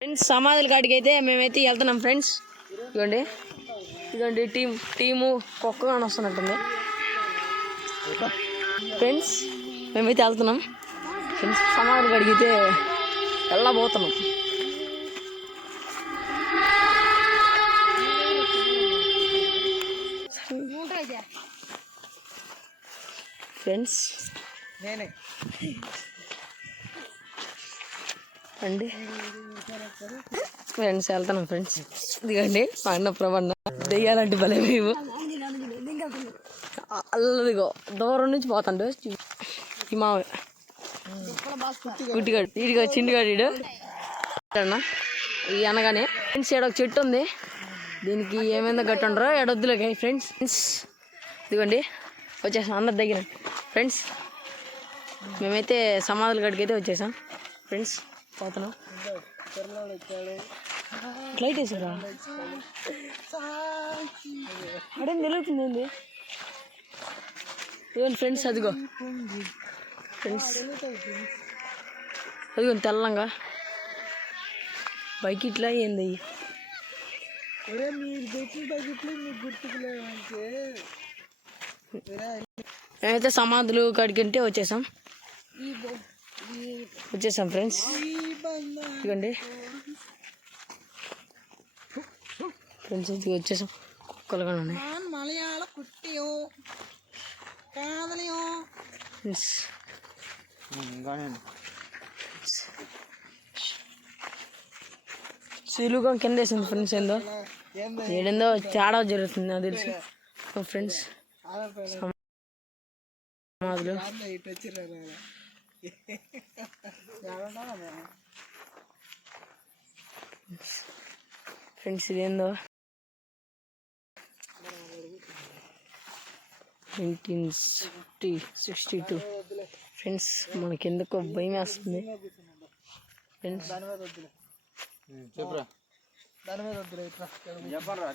Friends సమాధుల కాడికి అయితే మేమైతే వెళ్తున్నాం ఫ్రెండ్స్. ఇదిగోండి. ఇదిగోండి టీం టీము కుక్క కానీ వస్తున్నట్టుంది. ఫ్రెండ్స్ మేమైతే వెళ్తున్నాం. ఫ్రెండ్స్ సమాధుల కాడికి అయితే వెళ్ళబోతున్నాం. ఫ్రెండ్స్ నేనే. అండి ఫ్రెండ్స్ వెళ్తున్నాం ఫ్రెండ్స్. ఇదిగండి పండ ప్రబండ దెయ్యాలంటే భలే మేము. అల్లదిగో దూరం నుంచి పోతాండు. ఈ మావ. గుడ్డిగాడు ఈడిగా చిండిగాడు ఈడు. ఈ అనగానే ఫ్రెండ్స్ ఈడ ఒక చెట్టు ఉంది. దీనికి ఏమైందో గట్టి ఉండరు ఫ్రెండ్స్ ఫ్రెండ్స్. ఇదిగోండి వచ్చేసాం అందరి దగ్గర. ఫ్రెండ్స్ మేమైతే సమాధుల గడికి అయితే వచ్చేసాం. ఫ్రెండ్స్ పోతున్నాం లైట్ వేసారా అడే నిలుగుతుంది ఇదిగోండి ఫ్రెండ్స్ అదిగో. ఫ్రెండ్స్ అదిగో తెల్లంగా. బైక్ ఇట్లా ఏంది? అయ్యి ఒరే మీరు తెచ్చిన ప్యాకెట్లు మీకు గుర్తుకులేవంటే మేమైతే సమాధులు కాడికంటే వచ్చేసాం. వచ్చేసాం ఫ్రెండ్స్. ఇదిగోండి. ఫ్రెండ్స్ ఇది వచ్చేసాం. కుక్కలు కూడా ఉన్నాయి. మలయాళ కుట్టియో కాదలియో. సిలుగం కింద వేసింది ఫ్రెండ్స్ ఏందో. ఏడేందో తేడా జరుగుతుంది అది తెలుసు. ఫ్రెండ్స్. సమాధులు. ఫ్రెండ్స్ ఇదేందో nineteen fifty sixty two friends మనకి ఎందుకో భయం వేస్తుంది. ఫ్రెండ్స్ దాని మీద దాని మీద వద్దులే ఇట్లా రా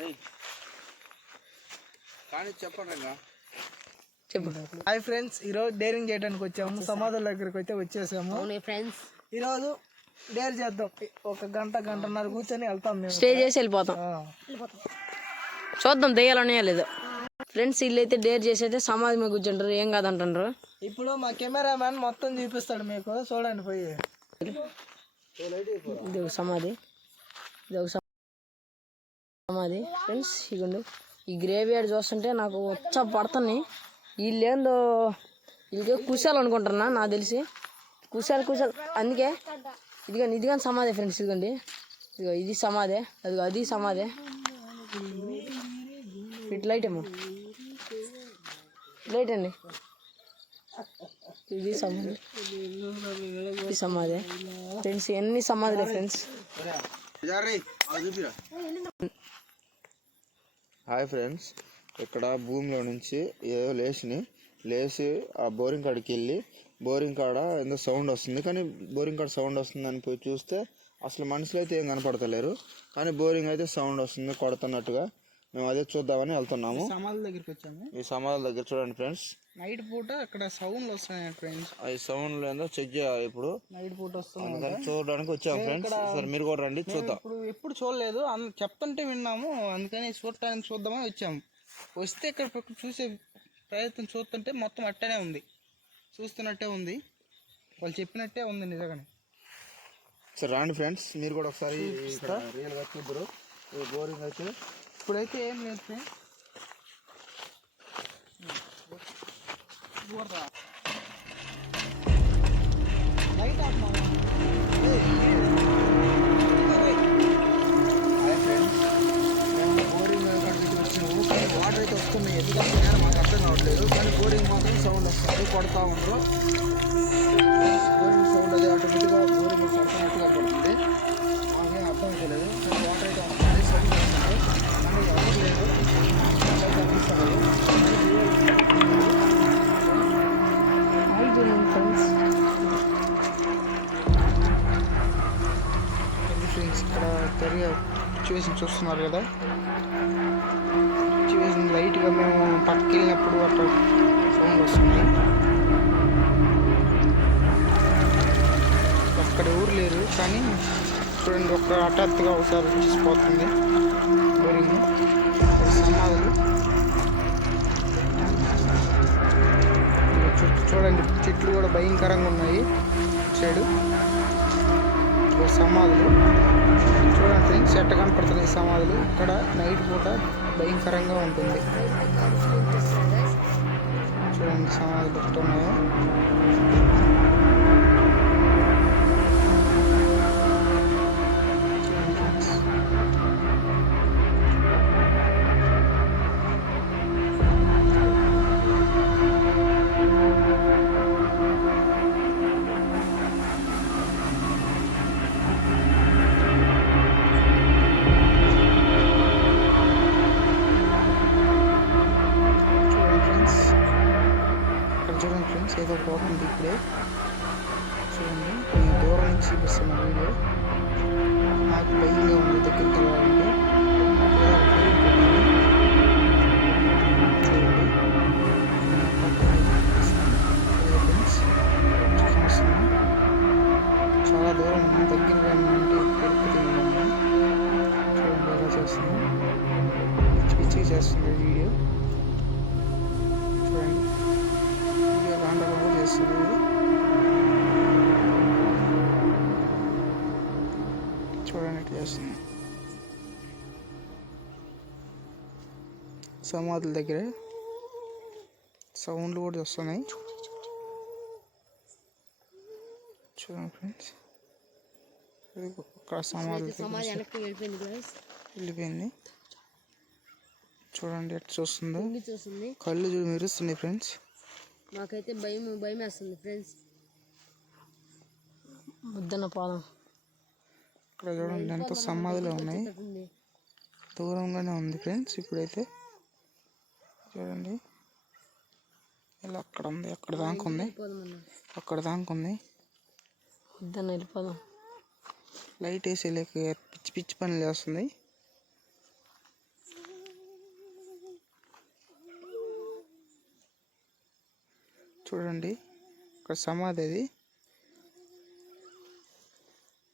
కానీ చెప్పండి చెప్పు. హాయ్ ఫ్రెండ్స్ ఈరోజు డేరింగ్ చేయడానికి వచ్చాము. సమాధుల దగ్గరికి అయితే వచ్చేసాము. ఫ్రెండ్స్. ఈరోజు డేర్ చేద్దాం. ఒక గంట గంటన్నర కూర్చొని వెళ్తాం మేము. స్టే చేసి వెళ్ళిపోతాం. చూద్దాం దెయ్యాలనే లేదు. ఫ్రెండ్స్ వీళ్ళైతే డేర్ చేసి అయితే సమాధి మీద కూర్చుంటారు. ఏం కాదంటారు ఇప్పుడు మా కెమెరామ్యాన్ మొత్తం చూపిస్తాడు మీకు. చూడండి పోయి. ఇది ఒక సమాధి. ఇది ఒక సమాధి. ఫ్రెండ్స్ ఇగోండి ఈ గ్రేవ్ యార్డ్ చూస్తుంటే నాకు వచ్చ పడుతున్నాయి వీళ్ళేందో వీళ్ళకి కుశాలు అనుకుంటున్నా నాకు తెలిసి. కుశాలు కుశాలు. అందుకే ఇదిగో ఇది కానీ సమాధి ఫ్రెండ్స్ ఇదిగోండి. ఇదిగో ఇది సమాధే. అదిగో అది సమాధే. ఇటు లైట్ ఏమో. లైట్ అండి. ఇది సమాధి. ఇది ఫ్రెండ్స్ ఎన్ని సమాధులే ఫ్రెండ్స్. Hi friends. ఇక్కడ భూమిలో నుంచి ఏదో లేచిని లేచి ఆ బోరింగ్ కాడికి వెళ్ళి బోరింగ్ కాడ ఏదో సౌండ్ వస్తుంది. కానీ బోరింగ్ కాడ సౌండ్ వస్తుందని పోయి చూస్తే అసలు మనుషులు అయితే ఏం కనపడతలేరు. కానీ బోరింగ్ అయితే సౌండ్ వస్తుంది కొడుతున్నట్టుగా. మేము అదే చూద్దామని వెళ్తున్నాము. సమాధుల దగ్గరికి వచ్చాము. ఈ సమాధుల దగ్గర చూడండి ఫ్రెండ్స్. నైట్ పూట అక్కడ సౌండ్లు వస్తున్నాయి ఫ్రెండ్స్. ఈ సౌండ్ ఏందో చెక్ చేయాలి ఇప్పుడు. నైట్ పూట అందుకని చూడడానికి వచ్చాము ఫ్రెండ్స్. సరే మీరు కూడా రండి చూద్దాం. ఇప్పుడు ఎప్పుడు చూడలేదు. చెప్తుంటే విన్నాము. అందుకని చూడటానికి చూద్దామని వచ్చాము. వస్తే ఇక్కడ చూసే ప్రయత్నం చూస్తుంటే మొత్తం అట్టనే ఉంది. చూస్తున్నట్టే ఉంది. వాళ్ళు చెప్పినట్టే ఉంది నిజంగానే. సరే రండి ఫ్రెండ్స్ మీరు కూడా ఒకసారి ఇక్కడ రియల్గా చూద్దరు బోరింగ్ అయితే ఇప్పుడైతే ఏం లేదు friends. లైట్ ఆఫ్ అయితే నేను మాకు అర్థం కావట్లేదు. కానీ బోరింగ్ మాత్రం సౌండ్ వస్తుంది. కొడతా ఉండరు. బోరింగ్ సౌండ్ అది ఆటోమేటిక్గా బోరింగ్ కొడుతున్నట్టుగా పడుతుంది మాకేం అర్థం అవ్వలేదు కానీ వాటర్ అయితే వస్తుంది సౌండ్ వస్తుంది కానీ ఎవరు లేదు. అట్లా ఫ్రెండ్స్ ఇక్కడ తెరిగా చూసి చూస్తున్నారు కదా. పక్కకి వెళ్ళినప్పుడు అట్లా సౌండ్ వస్తుంది. అక్కడ ఎవరు లేరు కానీ చూడండి ఒక హఠాత్తుగా ఒకసారి వచ్చేసిపోతుంది బోరింగ్ సమాధులు. చుట్టూ చూడండి చెట్లు కూడా భయంకరంగా ఉన్నాయి. సైడు సమాధులు. చూడండి ఫ్రెండ్స్ ఎట్ట కనపడుతున్నాయి సమాధులు. ఇక్కడ నైట్ పూట భయంకరంగా ఉంటుంది. చూడండి సమాధులు చూడండి ఫ్రెండ్స్ ఏదో పోతుంది ఇప్పుడే చూడండి. నేను దూరం నుంచి చూపిస్తున్న వీడియో. నాకు భయంగా ఉంది దగ్గరికి వెళ్ళాలంటే. చేస్తుంది సమాధుల దగ్గర సౌండ్లు కూడా వస్తున్నాయి. చూడండి ఫ్రెండ్స్. ఇక్కడ సమాధుల వెళ్ళిపోయింది చూడండి ఎట్లా చూస్తుందో. చూస్తుంది. కళ్ళు చూడు మెరుస్తున్నాయి ఫ్రెండ్స్. నాకైతే భయం భయం వేస్తుంది ఫ్రెండ్స్. బుద్ధన పాదం. ఇక్కడ చూడండి ఎంత సమాధులు ఉన్నాయి. దూరంగానే ఉంది ఫ్రెండ్స్ ఇప్పుడైతే. చూడండి. ఇలా అక్కడ ఉంది అక్కడ దాకా ఉంది. అక్కడ దాకా ఉంది. వెళ్ళిపోదాం. లైట్ వేసి లేక పిచ్చి పిచ్చి పనులు చేస్తుంది. చూడండి. ఇక్కడ సమాధి అది.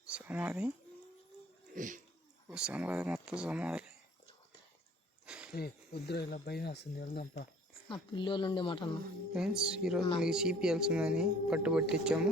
సమాధి. సమాధి మొత్తం సమాధి వద్దురా ఇలా భయం వేస్తుంది. వెళ్దాంపా నా పిల్లోళ్ళు ఉండే మాట అన్న. ఫ్రెండ్స్ ఈరోజు మీకు చీపియాల్సిందని పట్టుబట్టించాము